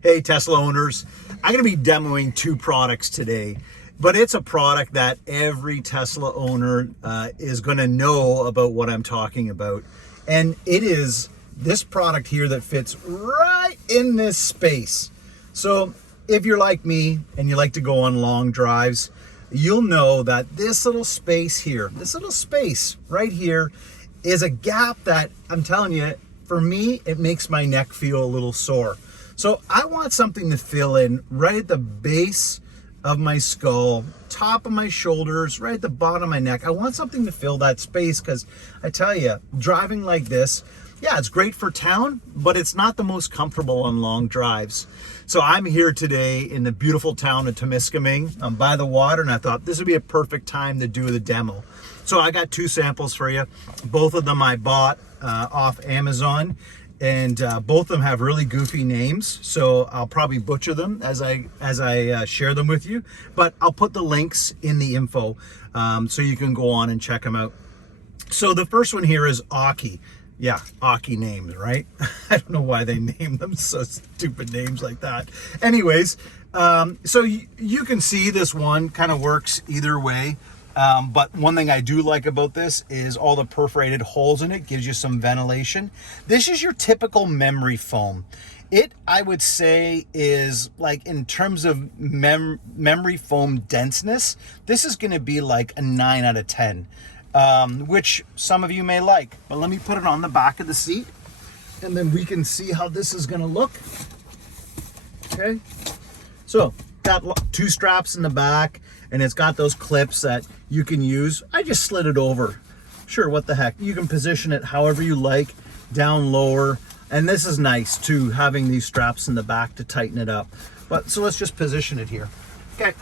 Hey Tesla owners, I'm going to be demoing two products today, but it's a product that every Tesla owner is going to know about what I'm talking about. And it is this product here that fits right in this space. So if you're like me and you like to go on long drives, you'll know that this little space here, this little space right here is a gap that I'm telling you, for me, it makes my neck feel a little sore. So I want something to fill in right at the base of my skull, top of my shoulders, right at the bottom of my neck. I want something to fill that space because I tell you, driving like this, yeah, it's great for town, but it's not the most comfortable on long drives. So I'm here today in the beautiful town of Temiskaming. I'm by the water and I thought this would be a perfect time to do the demo. So I got two samples for you. Both of them I bought off Amazon. And both of them have really goofy names, so I'll probably butcher them as I share them with you. But I'll put the links in the info so you can go on and check them out. So the first one here is Aki. Yeah, Aki names, right? I don't know why they named them so stupid names like that. Anyways, so you can see this one kind of works either way. But one thing I do like about this is all the perforated holes in it gives you some ventilation. This is your typical memory foam. It, I would say, is like in terms of memory foam denseness, this is going to be like a 9 out of 10, which some of you may like. But let me put it on the back of the seat and then we can see how this is going to look. Okay. So got two straps in the back and it's got those clips that you can use. I just slid it over. Sure, what the heck. You can position it however you like, down, lower. And this is nice too, having these straps in the back to tighten it up. But so let's just position it here. Okay.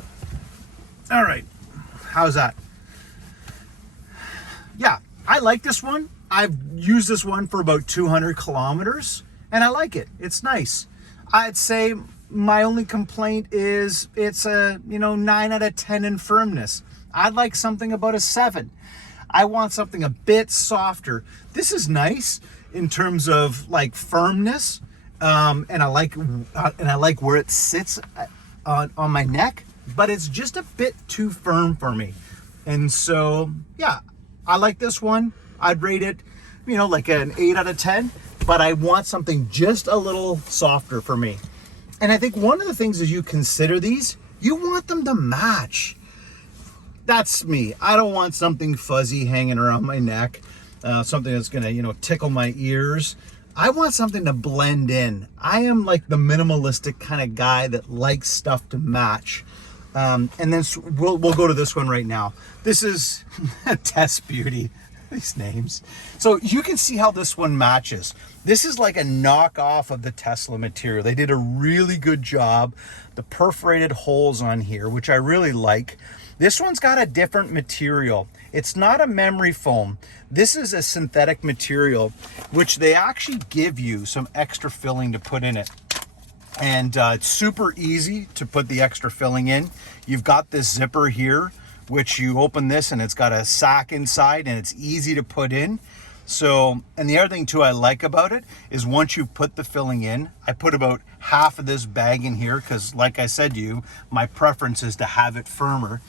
All right. How's that? Yeah, I like this one. I've used this one for about 200 kilometers and I like it. It's nice. I'd say my only complaint is it's a 9 out of 10 in firmness. I'd like something about a 7. I want something a bit softer. This is nice in terms of like firmness, and I like where it sits on my neck, but it's just a bit too firm for me. And so yeah, I like this one. I'd rate it, like an 8 out of 10, but I want something just a little softer for me. And I think one of the things as you consider these, you want them to match. That's me. I don't want something fuzzy hanging around my neck, something that's gonna, tickle my ears. I want something to blend in. I am like the minimalistic kind of guy that likes stuff to match. And then we'll go to this one right now. This is Test Beauty. These names. So you can see how this one matches. This is like a knockoff of the Tesla material. They did a really good job. The perforated holes on here, which I really like. This one's got a different material. It's not a memory foam. This is a synthetic material, which they actually give you some extra filling to put in it. And it's super easy to put the extra filling in. You've got this zipper here, which you open this and it's got a sack inside and it's easy to put in. So, and the other thing too I like about it is once you put the filling in, I put about half of this bag in here because like I said to you, my preference is to have it firmer.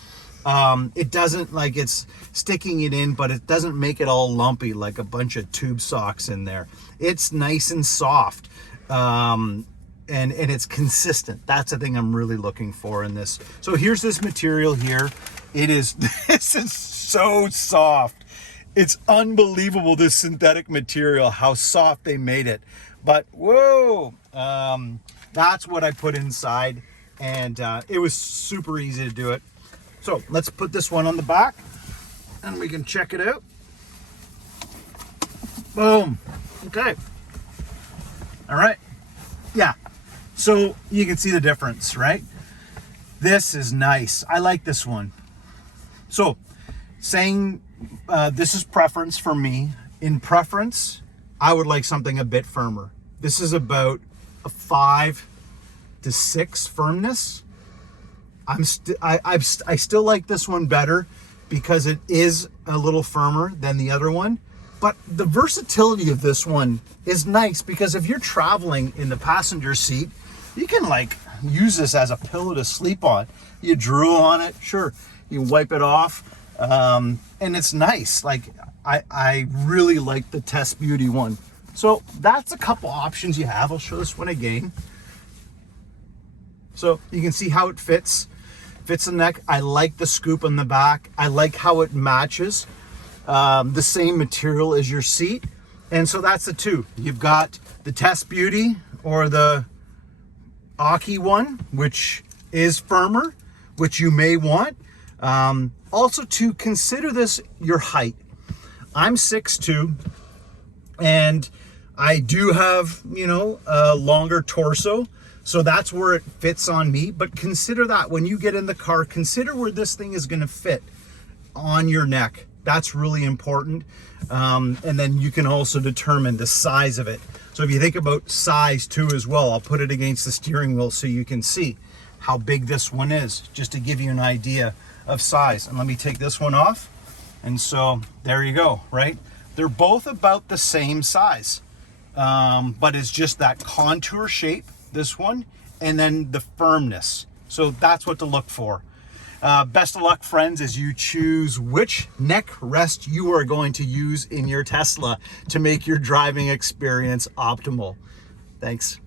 It doesn't like it's sticking it in, but it doesn't make it all lumpy like a bunch of tube socks in there. It's nice and soft. And it's consistent. That's the thing I'm really looking for in this. So here's this material here. This is so soft. It's unbelievable, this synthetic material, how soft they made it. But whoa, that's what I put inside. And it was super easy to do it. So let's put this one on the back and we can check it out. Boom. Okay. All right. Yeah. So you can see the difference, right? This is nice. I like this one. So saying this is preference for me. In preference, I would like something a bit firmer. This is about a 5 to 6 firmness. I still like this one better because it is a little firmer than the other one. But the versatility of this one is nice because if you're traveling in the passenger seat, You can like use this as a pillow to sleep on. You drool on it, sure. You wipe it off, and it's nice. Like I really like the Test Beauty one. So that's a couple options you have. I'll show this one again. So you can see how it fits the neck. I like the scoop on the back. I like how it matches the same material as your seat. And so that's the two. You've got the Test Beauty or the Aki one, which is firmer, which you may want. Also to consider this, your height. I'm 6'2", and I do have, you know, a longer torso. So that's where it fits on me. But consider that when you get in the car, consider where this thing is going to fit on your neck. That's really important. And then you can also determine the size of it. So if you think about size too as well, I'll put it against the steering wheel so you can see how big this one is, just to give you an idea of size. And let me take this one off. And so there you go, right? They're both about the same size, but it's just that contour shape, this one, and then the firmness. So that's what to look for. Best of luck, friends, as you choose which neck rest you are going to use in your Tesla to make your driving experience optimal. Thanks.